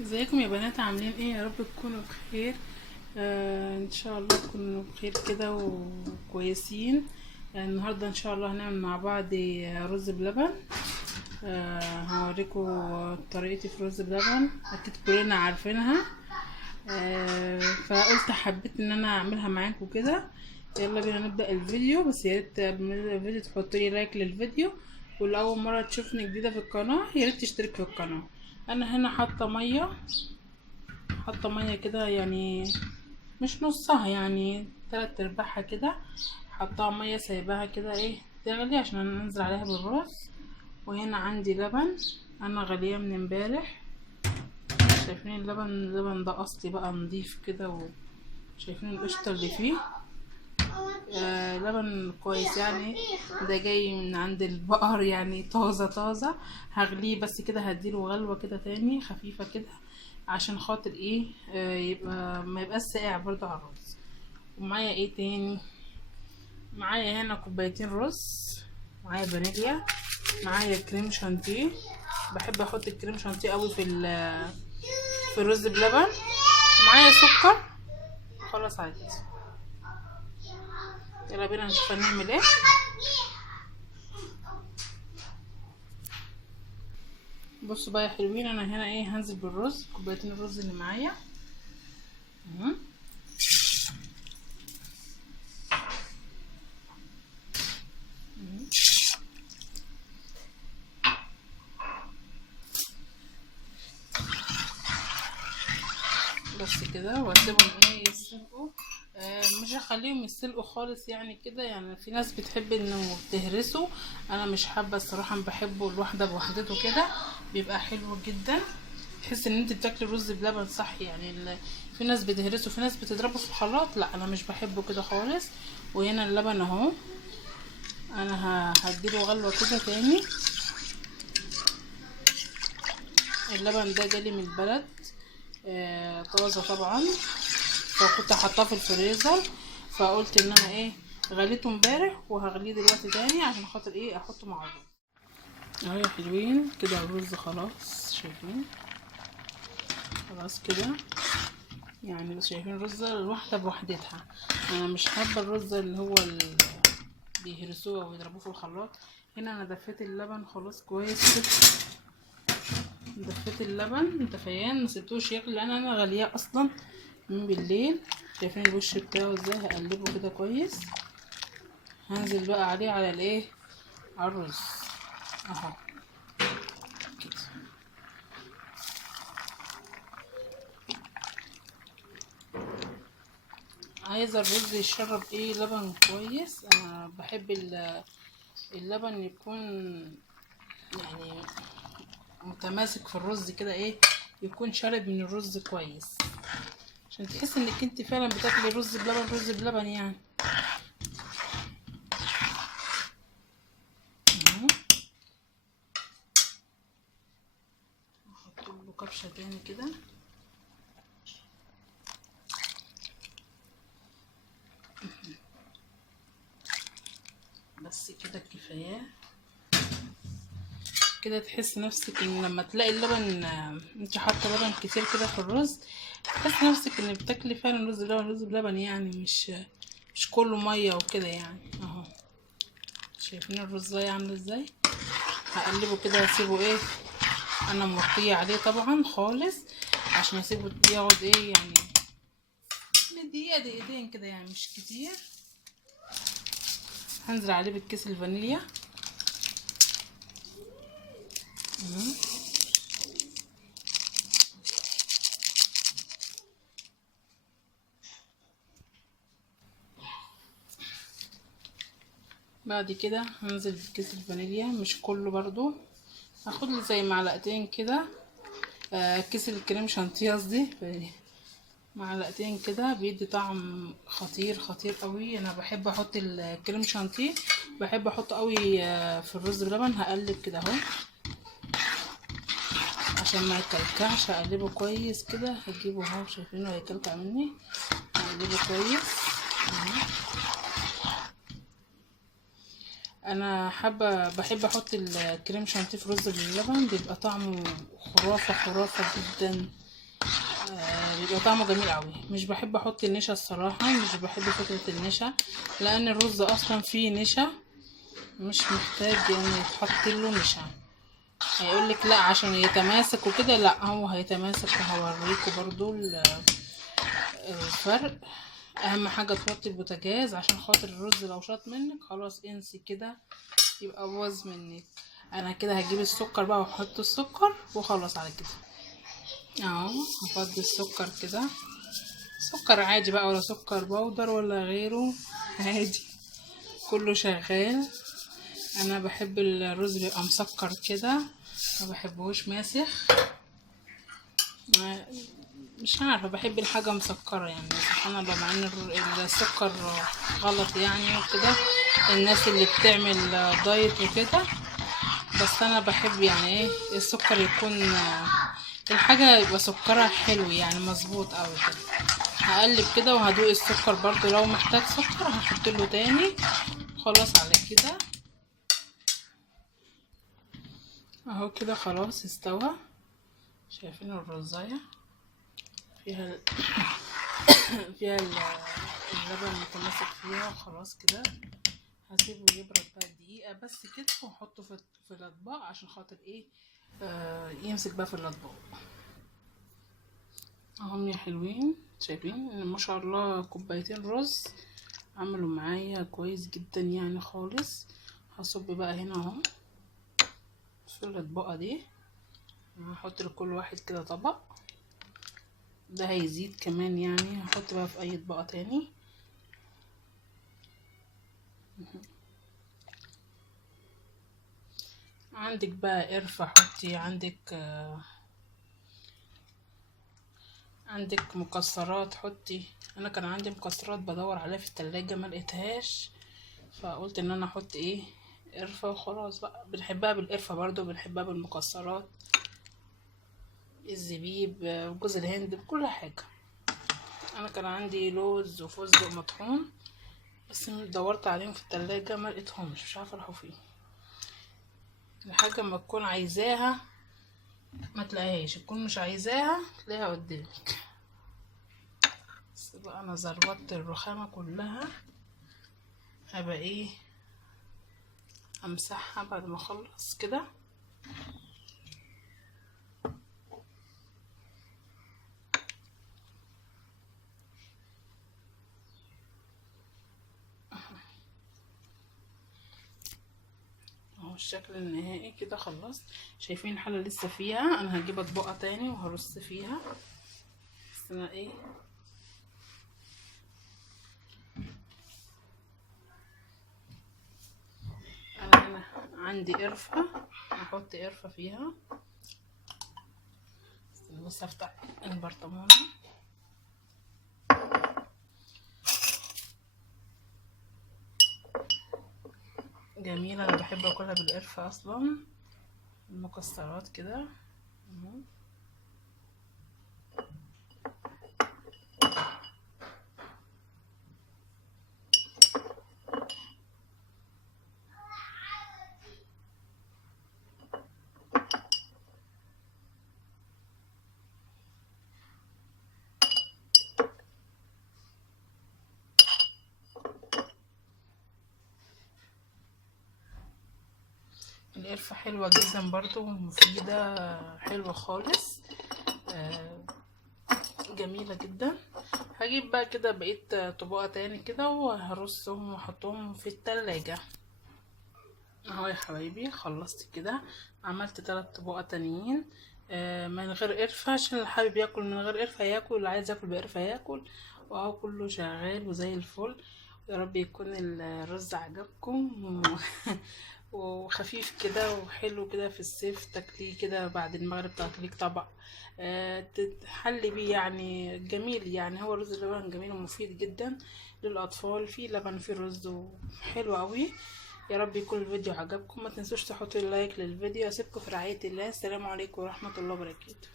ازيكم يا بنات؟ عاملين ايه؟ يا رب تكونوا بخير. ان شاء الله تكونوا بخير كده وكويسين. النهارده ان شاء الله هنعمل مع بعض رز بلبن. هوريكم طريقتي في رز بلبن، اكيد كلنا عارفينها. فقلت حبيت ان انا اعملها معاكم كده. يلا بينا نبدا الفيديو، بس يا ريت قبل ما نبدا الفيديو تحطوا لي لايك للفيديو، ولو اول مره تشوفني جديده في القناه يا ريت تشترك في القناه. انا هنا حاطه ميه كده، يعني مش نصها، يعني 3/4 كده. حطها ميه سايباها كده ايه تغلي عشان انزل عليها بالرز. وهنا عندي لبن انا غليه من امبارح. شايفين اللبن ده اصلي بقى نضيف كده، وشايفين القشطه اللي فيه. لبن كويس يعني، ده جاي من عند البقر يعني طازه طازه. هغليه بس كده، هديله غلوه كده تاني خفيفه كده عشان خاطر ايه، يبقى ما يبقاش ساقع برضو على الرز. ومعايا ايه تاني؟ معايا هنا كوبايتين رز، معايا فانيليا، معايا كريم شانتيه. بحب احط الكريم شانتيه قوي في الرز بلبن. معايا سكر. خلاص عادي. يلا بينا نشوف هنعمل ايه. بصوا بقى يا حلوين، انا هنا ايه هنزل بالرز، كوبايتين الرز اللي معايا. بس كده، واسيبهم ايه يسلقوا. مش هخليهم يسلقوا خالص يعني كده، يعني في ناس بتحب انه تهرسوا. انا مش حابه الصراحه، بحبه الواحده بوحدته كده بيبقى حلو جدا. تحس ان انت بتاكلي رز بلبن صح يعني. في ناس بتهرسه، في ناس بتضربه في الخلاط، لا انا مش بحبه كده خالص. وهنا اللبن اهو، انا هديله غلوه كده تاني. اللبن ده جالي من البلد، طازه طبعا، فكنت حاطاه في الفريزر. فقلت ان انا ايه غليته امبارح وهغليه دلوقتي تاني عشان خاطر ايه احطه مع الرز. اهو يا حلوين كده الرز خلاص، شايفين؟ خلاص كده يعني، بس شايفين الرز الواحده بوحدتها. انا مش حابه الرز اللي هو اللي بيهرسوه او يضربوه في الخلاط. هنا انا دفيت اللبن خلاص كويس كده. دفيت اللبن دفيان، مسيبتوش يغلي لان انا غلياه اصلا من بالليل. شايفين الوش بتاعه ازاي؟ هقلبه كده كويس. هنزل بقى عليه على الايه، على الرز اهو كده. عايزه الرز يشرب ايه لبن كويس. انا بحب اللبن يكون يعني متماسك في الرز كده، ايه يكون شارب من الرز كويس عشان تحس انك انت فعلا بتاكلي رز بلبن، رز بلبن يعني. احط له كبشه تاني كده. بس كده كفايه كده. تحس نفسك ان لما تلاقي اللبن، انت حاطه لبن كتير كده في الرز، تحس نفسك ان بتاكلي فعلا رز بلبن، رز بلبن يعني، مش كله ميه وكده يعني اهو. شايفين الرزايه عامله ازاي؟ هقلبه كده واسيبه ايه، انا موطيه عليه طبعا خالص عشان اسيبه يقعد ايه يعني دقيقه دقيقتين كده يعني، مش كتير. هنزل عليه بالكيس الفانيليا. بعد كده هنزل بكيس الفانيليا، مش كله برضو، هاخد لي زي معلقتين كده. كيس الكريم شانتيه قصدي، معلقتين كده بيدي طعم خطير خطير قوي. انا بحب احط الكريم شانتيه، بحب احطه قوي في الرز بلبن. هقلب كده اهو عشان ما يكلكعش. هقلبه كويس كده، هجيبه اهو، شايفينه هيكلكع مني. هقلبه كويس. انا بحب احط الكريم شانتيه في رز باللبن، بيبقى طعمه خرافه خرافه جدا بيبقى طعمه جميل قوي. مش بحب احط النشا الصراحه، مش بحب فكره النشا، لان الرز اصلا فيه نشا، مش محتاج يعني يتحط له نشا. هيقولك لا عشان يتماسك وكده، لا هو هيتماسك، هوريكم برضو الفرق. اهم حاجه توطي البوتاجاز عشان خاطر الرز لو شاط منك خلاص انسي كده، يبقى باظ منك. انا كده هجيب السكر بقى واحط السكر وخلاص على كده. اهو هفضي السكر كده، سكر عادي بقى ولا سكر بودر ولا غيره، عادي كله شغال. انا بحب الرز بيبقى مسكر كده، ما بحبهوش ماسخ. مش عارفه، بحب الحاجه مسكره يعني، سبحان الله، مع ان السكر غلط يعني وكده، الناس اللي بتعمل دايت وكده، بس انا بحب يعني ايه السكر يكون الحاجه يبقى سكرها حلو يعني مظبوط قوي كده. هقلب كده وهدوق السكر برضو، لو محتاج سكر هحط له تاني. خلاص على كده اهو كده خلاص استوى. شايفين الرزايه فيها فيها اللبن متماسك فيها. خلاص كده هسيبه يبرد بقى دقيقة بس كده، واحطه في الاطباق عشان خاطر ايه يمسك بقى في الاطباق. اهم يا حلوين، شايفين ما شاء الله كوبايتين رز عملوا معايا كويس جدا يعني خالص. هصب بقى هنا اهو في الاطباق دي، هحط لكل واحد كده طبق، ده هيزيد كمان يعني. هحط بقى في اي طبقة تاني. عندك بقى قرفة حطي، عندك مكسرات حطي. انا كان عندي مكسرات بدور عليها في التلاجة ما لقيتهاش، فقلت ان انا احط ايه قرفة وخلاص بقى. بنحبها بالقرفة برضو، بنحبها بالمكسرات، الزبيب، جوز الهند، بكل حاجة. انا كان عندي لوز وفستق مطحون بس دورت عليهم في التلاجة ما لقيتهمش، مش عارفة راحوا فين. الحاجة ما تكون عايزاها ما تلاقيهاش، تكون مش عايزاها تلاقيها قدامك. بس بقى انا زربطت الرخامة كلها، هبقى ايه امسحها بعد ما اخلص كده. اهو الشكل النهائي كده خلصت. شايفين الحلة لسه فيها، انا هجيب اطبقها تاني وهرص فيها. بس انا ايه انا هنا عندي قرفة، هحط قرفة فيها. بس هفتح البرطمانة. جميلة، انا بحب اكلها بالقرفة اصلا، المكسرات كده اهو. القرفة حلوة جدا برضو ومفيدة، حلوة خالص، جميلة جدا. هجيب بقى كده بقيت طبقة تاني كده وهرصهم واحطهم في التلاجة. اهو يا حبايبي خلصت كده، عملت 3 طبقة تانيين من غير قرفة، عشان اللي حابب ياكل من غير قرفة ياكل، اللي عايز ياكل بقرفة ياكل. واهو كله شغال وزي الفل. يا رب يكون الرز عجبكم وخفيف كده وحلو كده في الصيف، تاكليه كده بعد المغرب، تاكليه طبق تتحلي بيه يعني، جميل يعني. هو رز اللبن جميل ومفيد جدا للاطفال، فيه لبن فيه رز وحلو قوي. يا رب يكون الفيديو عجبكم، ما تنسوش تحطوا اللايك للفيديو. اسيبكم في رعاية الله، السلام عليكم ورحمة الله وبركاته.